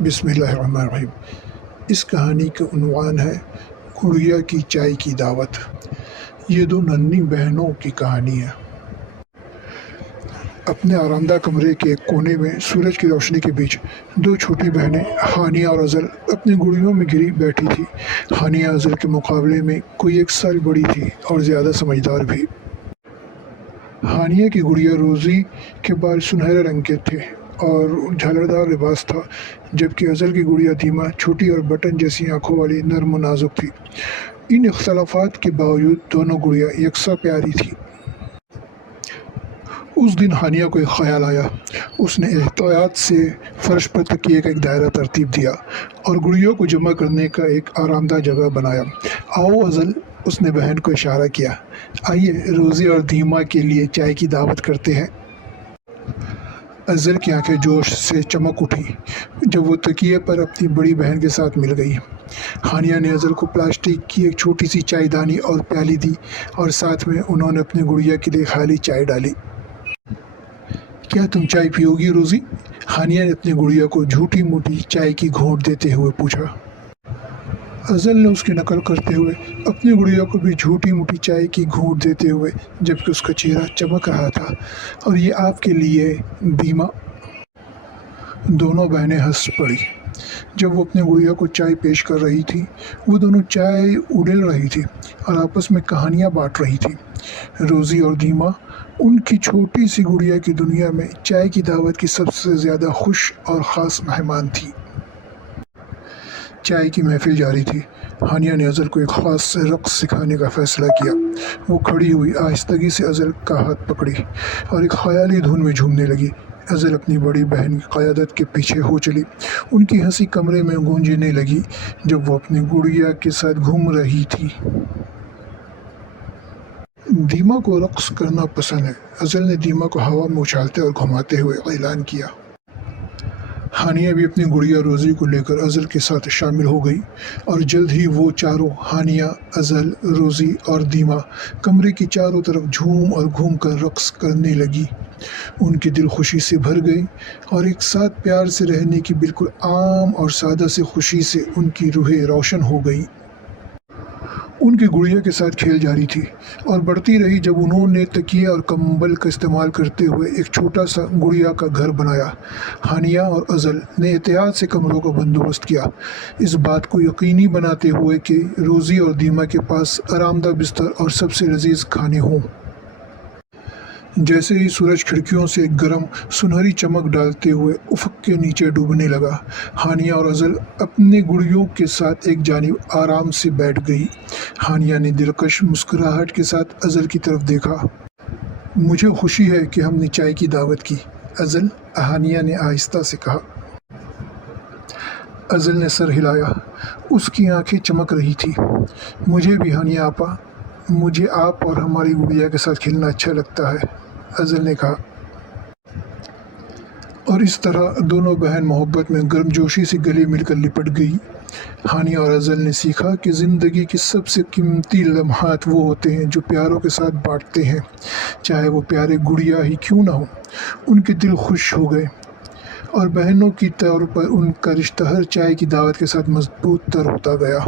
بسم اللہ الرحمن الرحیم۔ اس کہانی کا عنوان ہے گڑیا کی چائے کی دعوت۔ یہ دو ننھی بہنوں کی کہانی ہے۔ اپنے آرام دہ کمرے کے ایک کونے میں سورج کی روشنی کے بیچ دو چھوٹی بہنیں ہانیہ اور ازل اپنی گڑیوں میں گری بیٹھی تھی۔ ہانیہ ازل کے مقابلے میں کوئی 1 سال بڑی تھی اور زیادہ سمجھدار بھی۔ ہانیہ کی گڑیا روزی کے بال سنہرے رنگ کے تھے اور جھلردار لباس تھا، جبکہ ازل کی گڑیا دیما چھوٹی اور بٹن جیسی آنکھوں والی نرم و نازک تھی۔ ان اختلافات کے باوجود دونوں گڑیا یکساں پیاری تھی۔ اس دن ہانیہ کو ایک خیال آیا۔ اس نے احتیاط سے فرش پر تکیے کا ایک دائرہ ترتیب دیا اور گڑیوں کو جمع کرنے کا ایک آرام دہ جگہ بنایا۔ آؤ ازل، اس نے بہن کو اشارہ کیا، آئیے روزی اور دیما کے لیے چائے کی دعوت کرتے ہیں۔ ازل کی آنکھیں جوش سے چمک اٹھی جب وہ تکیے پر اپنی بڑی بہن کے ساتھ مل گئی۔ ہانیہ نے ازل کو پلاسٹک کی ایک چھوٹی سی چائے دانی اور پیالی دی اور ساتھ میں انہوں نے اپنی گڑیا کے لیے خالی چائے ڈالی۔ کیا تم چائے پیو گی روزی؟ ہانیہ نے اپنی گڑیا کو جھوٹی موٹی چائے کی گھونٹ دیتے ہوئے پوچھا۔ ازل نے اس کی نقل کرتے ہوئے اپنی گڑیا کو بھی جھوٹی موٹی چائے کی گھونٹ دیتے ہوئے، جبکہ اس کا چہرہ چمک رہا تھا، اور یہ آپ کے لیے دیما۔ دونوں بہنیں ہنس پڑی۔ جب وہ اپنی گڑیا کو چائے پیش کر رہی تھی، وہ دونوں چائے اڈیل رہی تھی اور آپس میں کہانیاں بانٹ رہی تھی۔ روزی اور دیما ان کی چھوٹی سی گڑیا کی دنیا میں چائے کی دعوت کی سب سے زیادہ خوش اور خاص مہمان تھی۔ چائے کی محفل جاری تھی۔ ہانیہ نے ازل کو ایک خاص رقص سکھانے کا فیصلہ کیا۔ وہ کھڑی ہوئی آہستگی سے ازل کا ہاتھ پکڑی اور ایک خیالی دھن میں جھومنے لگی۔ ازل اپنی بڑی بہن کی قیادت کے پیچھے ہو چلی۔ ان کی ہنسی کمرے میں گونجنے لگی جب وہ اپنی گڑیا کے ساتھ گھوم رہی تھی۔ دیما کو رقص کرنا پسند ہے، ازل نے دیما کو ہوا میں اچھالتے اور گھماتے ہوئے اعلان کیا۔ ہانیہ بھی اپنی گڑیا روزی کو لے کر ازل کے ساتھ شامل ہو گئی اور جلد ہی وہ چاروں، ہانیہ، ازل، روزی اور دیما، کمرے کی چاروں طرف جھوم اور گھوم کر رقص کرنے لگی۔ ان کے دل خوشی سے بھر گئے اور ایک ساتھ پیار سے رہنے کی بالکل عام اور سادہ سی خوشی سے ان کی روحیں روشن ہو گئیں۔ ان کی گڑیا کے ساتھ کھیل جاری تھی اور بڑھتی رہی جب انہوں نے تکیے اور کمبل کا استعمال کرتے ہوئے ایک چھوٹا سا گڑیا کا گھر بنایا۔ ہانیہ اور ازل نے احتیاط سے کمروں کا بندوبست کیا، اس بات کو یقینی بناتے ہوئے کہ روزی اور دیما کے پاس آرام دہ بستر اور سب سے لذیذ کھانے ہوں۔ جیسے ہی سورج کھڑکیوں سے گرم سنہری چمک ڈالتے ہوئے افق کے نیچے ڈوبنے لگا، ہانیہ اور ازل اپنے گڑیوں کے ساتھ ایک جانب آرام سے بیٹھ گئی۔ ہانیہ نے دلکش مسکراہٹ کے ساتھ ازل کی طرف دیکھا۔ مجھے خوشی ہے کہ ہم نے چائے کی دعوت کی، ازل، ہانیہ نے آہستہ سے کہا۔ ازل نے سر ہلایا، اس کی آنکھیں چمک رہی تھی۔ مجھے بھی ہانیہ آپا، مجھے آپ اور ہماری گڑیا کے ساتھ کھیلنا اچھا لگتا ہے، ازل نے کہا۔ اور اس طرح دونوں بہن محبت میں گرمجوشی سے گلے مل کر لپٹ گئی۔ ہانیہ اور ازل نے سیکھا کہ زندگی کے سب سے قیمتی لمحات وہ ہوتے ہیں جو پیاروں کے ساتھ بانٹتے ہیں، چاہے وہ پیارے گڑیا ہی کیوں نہ ہو۔ ان کے دل خوش ہو گئے اور بہنوں کی طور پر ان کا رشتہ ہر چائے کی دعوت کے ساتھ مضبوط تر ہوتا گیا۔